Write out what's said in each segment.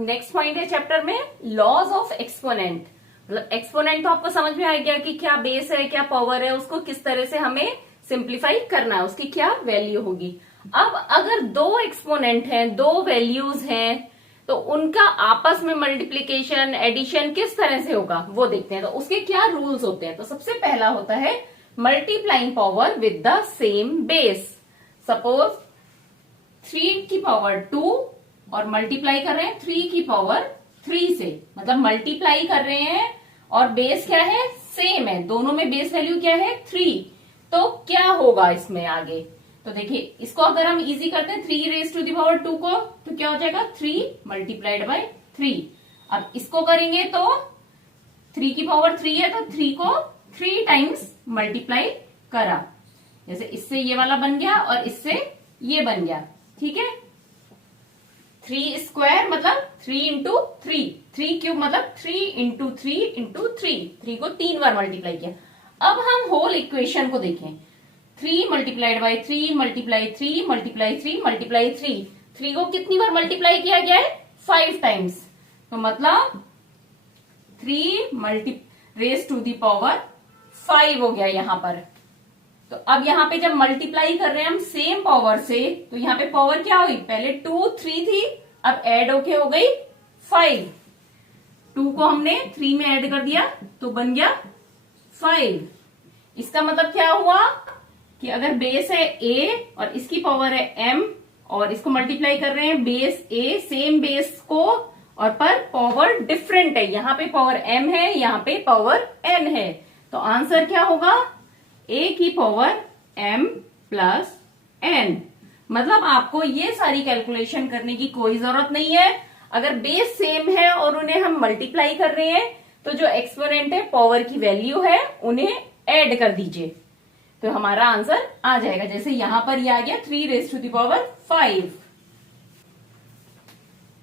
Next point है chapter में laws of exponent. मतलब एक्सपोनेंट तो आपको समझ में आ गया कि क्या बेस है क्या पावर है, उसको किस तरह से हमें सिंप्लीफाई करना है, उसकी क्या वैल्यू होगी। अब अगर दो एक्सपोनेंट हैं, दो वैल्यूज हैं, तो उनका आपस में मल्टीप्लीकेशन एडिशन किस तरह से होगा वो देखते हैं। तो उसके क्या रूल्स होते हैं। तो सबसे पहला होता है multiplying power with the same base. Suppose 3 की पावर 2 और मल्टीप्लाई कर रहे हैं 3 की पावर 3 से, मतलब मल्टीप्लाई कर रहे हैं और बेस क्या है, सेम है, दोनों में बेस वैल्यू क्या है 3। तो क्या होगा इसमें आगे, तो देखिए इसको अगर हम इजी करते हैं 3 रेज टू दी पावर 2 को, तो क्या हो जाएगा 3 मल्टीप्लाइड बाय 3। अब इसको करेंगे तो 3 की पावर 3 है तो 3 को 3 टाइम्स मल्टीप्लाई करा, जैसे इससे ये वाला बन गया और इससे ये बन गया, ठीक है। 3 स्क्वायर मतलब 3 इंटू 3, 3 क्यूब मतलब 3 इंटू 3 इंटू 3 को 3 बार मल्टीप्लाई किया। अब हम होल इक्वेशन को देखें, 3 multiplied by 3 multiply 3 multiply 3 multiply 3 को कितनी बार मल्टीप्लाई किया गया है 5 टाइम्स, तो मतलब 3 multi raise to the power 5 हो गया यहाँ पर। तो अब यहाँ पे जब मल्टीप्लाई कर रहे हैं हम सेम पावर से, तो यहाँ पे पावर क्या हुई, पहले 2 3 थी, अब ऐड होके हो गई 5। 2 को हमने 3 में ऐड कर दिया तो बन गया 5। इसका मतलब क्या हुआ कि अगर बेस है a और इसकी पावर है m और इसको मल्टीप्लाई कर रहे हैं बेस a सेम बेस को, और पर पावर डिफरेंट है, यहाँ पे पावर m है यहाँ पे पावर n है, तो आंसर क्या होगा a की पावर m प्लस n। मतलब आपको ये सारी कैलकुलेशन करने की कोई जरूरत नहीं है। अगर बेस सेम है और उन्हें हम मल्टीप्लाई कर रहे हैं तो जो एक्सपोनेंट है पावर की वैल्यू है उन्हें ऐड कर दीजिए, तो हमारा आंसर आ जाएगा। जैसे यहां पर ये आ गया 3 रेज टू दी पावर 5।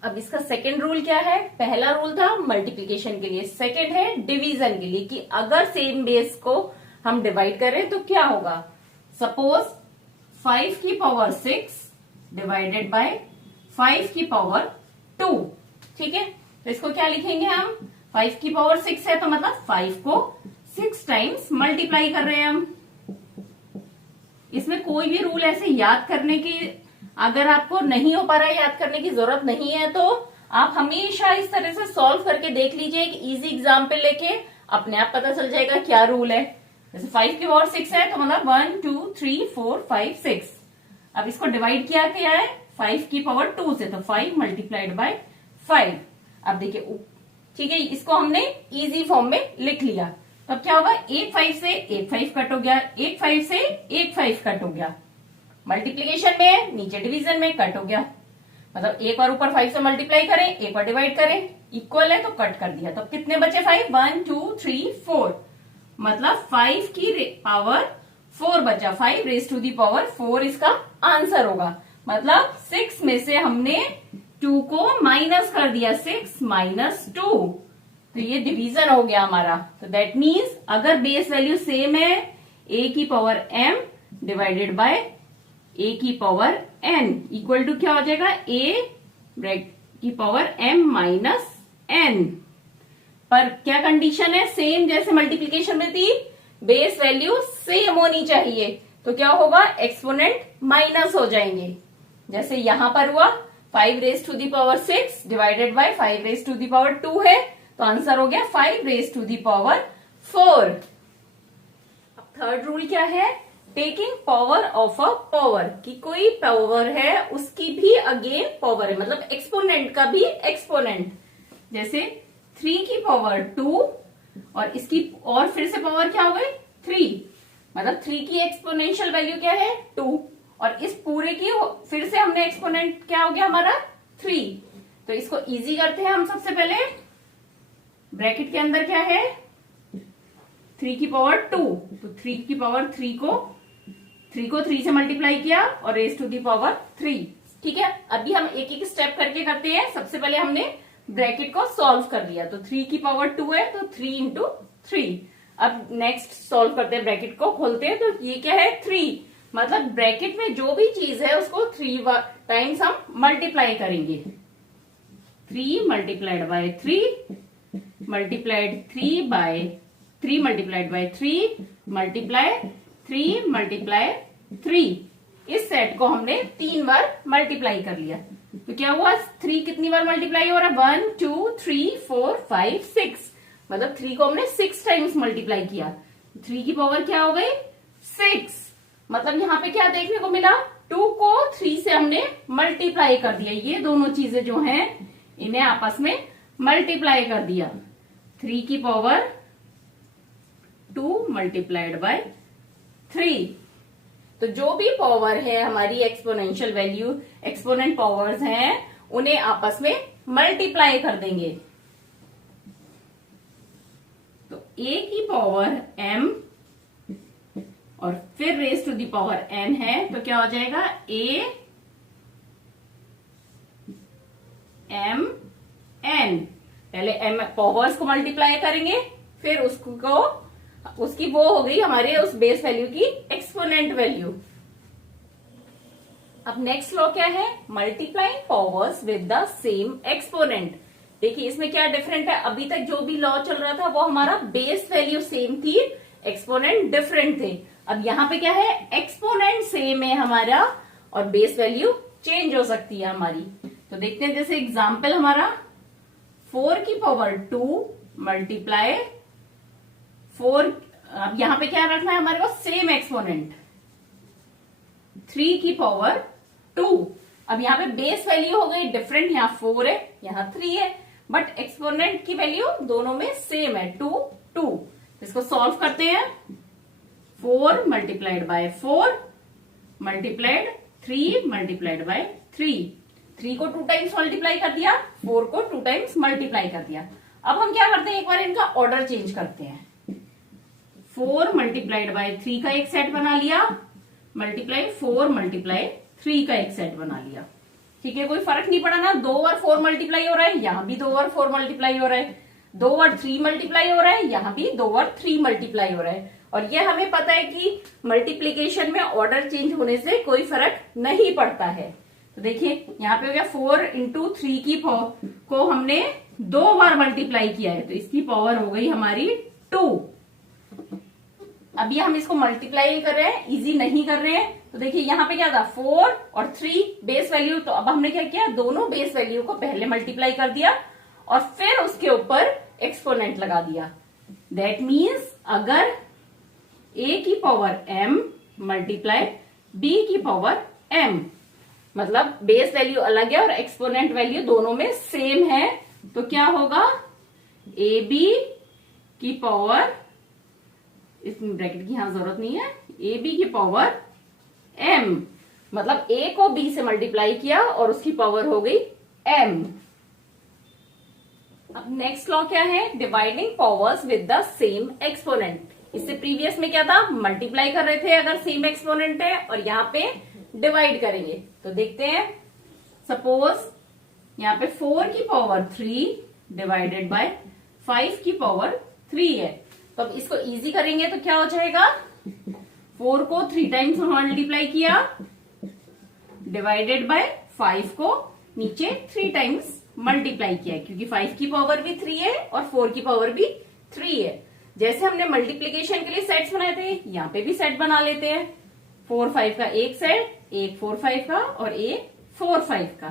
अब इसका सेकेंड रूल क्या है, पहला रूल था मल्टीप्लीकेशन के लिए, सेकेंड है डिवीजन के लिए, कि अगर सेम बेस को हम डिवाइड करें तो क्या होगा। सपोज 5 की पावर 6 डिवाइडेड बाय 5 की पावर 2, ठीक है। तो इसको क्या लिखेंगे हम, 5 की पावर 6 है तो मतलब 5 को 6 टाइम्स मल्टीप्लाई कर रहे हैं हम। इसमें कोई भी रूल ऐसे याद करने की, अगर आपको नहीं हो पा रहा है याद करने की जरूरत नहीं है, तो आप हमेशा इस तरह से सॉल्व करके देख लीजिए, एक इजी एग्जाम्पल लेके अपने आप पता चल जाएगा क्या रूल है। जैसे 5 की पावर 6 है तो मतलब 1 2 3 4 5 6। अब इसको डिवाइड किया क्या है 5 की पावर 2 से, तो 5 मल्टीप्लाइड बाय 5। अब देखिए ठीक है, इसको हमने इजी फॉर्म में लिख लिया, तो अब क्या होगा 1 5 से 1 5 कट हो गया, 1 5 से 1 5 कट हो गया, मल्टीप्लीकेशन में नीचे डिवीजन में कट हो गया, मतलब एक बार ऊपर 5 से मल्टीप्लाई करें एक बार डिवाइड करें, इक्वल है तो कट कर दिया, तो कितने बचे 5, 1 2 3 4, मतलब 5 की पावर 4 बचा, 5 रेज टू दी पावर 4 इसका आंसर होगा। मतलब 6 में से हमने 2 को माइनस कर दिया, 6 माइनस 2, तो ये डिवीजन हो गया हमारा। तो दैट मीन्स अगर बेस वैल्यू सेम है a की power m divided by a की पावर n इक्वल टू क्या हो जाएगा a की पावर m माइनस n। पर क्या कंडीशन है, सेम जैसे मल्टीप्लीकेशन में थी, बेस वैल्यू सेम होनी चाहिए, तो क्या होगा एक्सपोनेंट माइनस हो जाएंगे। जैसे यहां पर हुआ 5 raise to the power 6 divided by 5 raise to the power 2 है, तो आंसर हो गया 5 रेज टू दी पावर 4। अब थर्ड रूल क्या है, taking power of a power, कि कोई पावर है उसकी भी अगेन पावर है, मतलब एक्सपोनेंट का भी एक्सपोनेंट। जैसे 3 की पावर 2 और इसकी और फिर से पावर क्या हो गई 3, मतलब 3 की एक्सपोनेंशियल वैल्यू क्या है 2, और इस पूरे की फिर से हमने एक्सपोनेंट क्या हो गया हमारा 3। तो इसको इजी करते हैं हम, सबसे पहले ब्रैकेट के अंदर क्या है 3 की पावर 2, तो 3 की पावर 3 को 3 से मल्टीप्लाई किया और रेज टू दी पावर 3, ठीक है। अभी हम एक एक स्टेप करके करते हैं। सबसे पहले हमने ब्रैकेट को सॉल्व कर लिया, तो 3 की पावर 2 है तो 3 इंटू 3। अब नेक्स्ट सॉल्व करते हैं, ब्रैकेट को खोलते हैं, तो ये क्या है 3, मतलब ब्रैकेट में जो भी चीज है उसको 3 टाइम्स हम मल्टीप्लाई करेंगे। 3 multiplied by 3 multiplied 3 by 3 multiplied by 3 multiply 3 multiply 3। इस सेट को हमने 3 बार मल्टीप्लाई कर लिया। तो क्या हुआ, 3 कितनी बार मल्टीप्लाई हो रहा है, 1 2 3 4 5 6, मतलब 3 को हमने 6 टाइम्स मल्टीप्लाई किया। 3 की पावर क्या हो गई, 6। मतलब यहाँ पे क्या देखने को मिला, 2 को 3 से हमने मल्टीप्लाई कर दिया। ये दोनों चीजें जो हैं इन्हें आपस में मल्टीप्लाई कर दिया। 3 की पावर 2 मल्टीप्लाइड बाय 3। तो जो भी पावर है हमारी एक्सपोनेंशियल वैल्यू, एक्सपोनेंट पावर्स हैं, उन्हें आपस में मल्टीप्लाई कर देंगे। तो a की पावर m और फिर raise to the power n है, तो क्या हो जाएगा, a m n। पहले m पावर्स को मल्टीप्लाई करेंगे, फिर उसकी वो हो गई हमारे उस बेस वैल्यू की एक्सपोनेंट वैल्यू। अब नेक्स्ट लॉ क्या है, multiplying powers with the same exponent. देखिए इसमें क्या डिफरेंट है, अभी तक जो भी लॉ चल रहा था वो हमारा बेस वैल्यू सेम थी, एक्सपोनेंट डिफरेंट थे। अब यहाँ पे क्या है, एक्सपोनेंट सेम है हमारा और बेस वैल्यू चेंज हो सकती है हमारी। तो देखते हैं, जैसे एग्जाम्पल हमारा 4 की पावर 2 मल्टीप्लाई 4। अब यहाँ पे क्या रखना है हमारे पास, सेम एक्सपोनेंट 3 की पावर 2। अब यहाँ पे बेस वैल्यू हो गई डिफरेंट, यहाँ 4 है यहाँ 3 है, बट एक्सपोनेंट की वैल्यू दोनों में सेम है 2 2। इसको सॉल्व करते हैं, 4 multiplied by 4 multiplied 3 multiplied by 3। 3 को 2 टाइम्स मल्टीप्लाई कर दिया, 4 को 2 टाइम्स मल्टीप्लाई कर दिया। अब हम क्या करते हैं, एक बार इनका ऑर्डर चेंज करते हैं। 4 मल्टीप्लाइड बाय 3 का एक सेट बना लिया, मल्टीप्लाई 4 मल्टीप्लाई 3 का एक सेट बना लिया। ठीक है, कोई फर्क नहीं पड़ा ना, 2 बार 4 मल्टीप्लाई हो रहा है, यहाँ भी 2 बार 4 मल्टीप्लाई हो रहा है, 2 बार 3 मल्टीप्लाई हो रहा है, यहाँ भी 2 बार 3 मल्टीप्लाई हो रहा है। और ये हमें पता है कि मल्टीप्लीकेशन में ऑर्डर चेंज होने से कोई फर्क नहीं पड़ता है। तो देखिए यहाँ पे हो गया 4 इंटू 3 की को हमने 2 बार मल्टीप्लाई किया है, तो इसकी पावर हो गई हमारी 2। अभी हम इसको मल्टीप्लाई कर रहे हैं, इजी नहीं कर रहे हैं। तो देखिए यहाँ पे क्या था, 4 और 3 बेस वैल्यू, तो अब हमने क्या किया, दोनों बेस वैल्यू को पहले मल्टीप्लाई कर दिया और फिर उसके ऊपर एक्सपोनेंट लगा दिया। दैट मीन्स अगर a की पावर m मल्टीप्लाई b की पावर m, मतलब बेस वैल्यू अलग है और एक्सपोनेंट वैल्यू दोनों में सेम है, तो क्या होगा, ab की पावर, इसमें ब्रैकेट की यहां जरूरत नहीं है, ab की पावर m, मतलब a को b से मल्टीप्लाई किया और उसकी पावर हो गई m। अब नेक्स्ट लॉ क्या है, dividing powers with the same exponent. इससे प्रीवियस में क्या था, मल्टीप्लाई कर रहे थे अगर सेम एक्सपोनेंट है, और यहाँ पे डिवाइड करेंगे। तो देखते हैं, सपोज यहाँ पे 4 की पावर 3 डिवाइडेड बाय 5 की पावर 3 है। तो अब इसको इजी करेंगे तो क्या हो जाएगा, 4 को 3 टाइम्स मल्टीप्लाई किया डिवाइडेड बाय 5 को नीचे 3 टाइम्स मल्टीप्लाई किया, क्योंकि 5 की पावर भी 3 है और 4 की पावर भी 3 है। जैसे हमने मल्टीप्लीकेशन के लिए सेट्स बनाए थे, यहाँ पे भी सेट बना लेते हैं। 4 5 का एक सेट, एक 4 5 का और एक 4 5 का।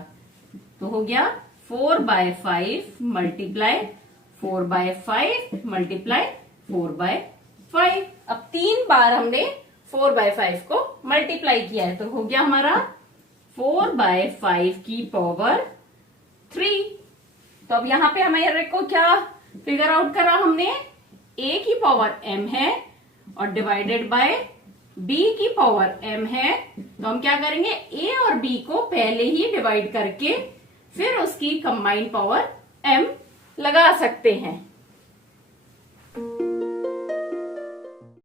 तो हो गया 4 by 5 multiply 4 by 5 multiply 4 by 5। अब 3 बार हमने 4 बाय 5 को मल्टीप्लाई किया है, तो हो गया हमारा 4 बाय 5 की पावर 3। तो अब यहाँ पे हमारे को क्या फिगर आउट करा हमने, a की पावर m है और डिवाइडेड बाय b की पावर m है। तो हम क्या करेंगे, a और b को पहले ही डिवाइड करके फिर उसकी कंबाइंड पावर m लगा सकते हैं।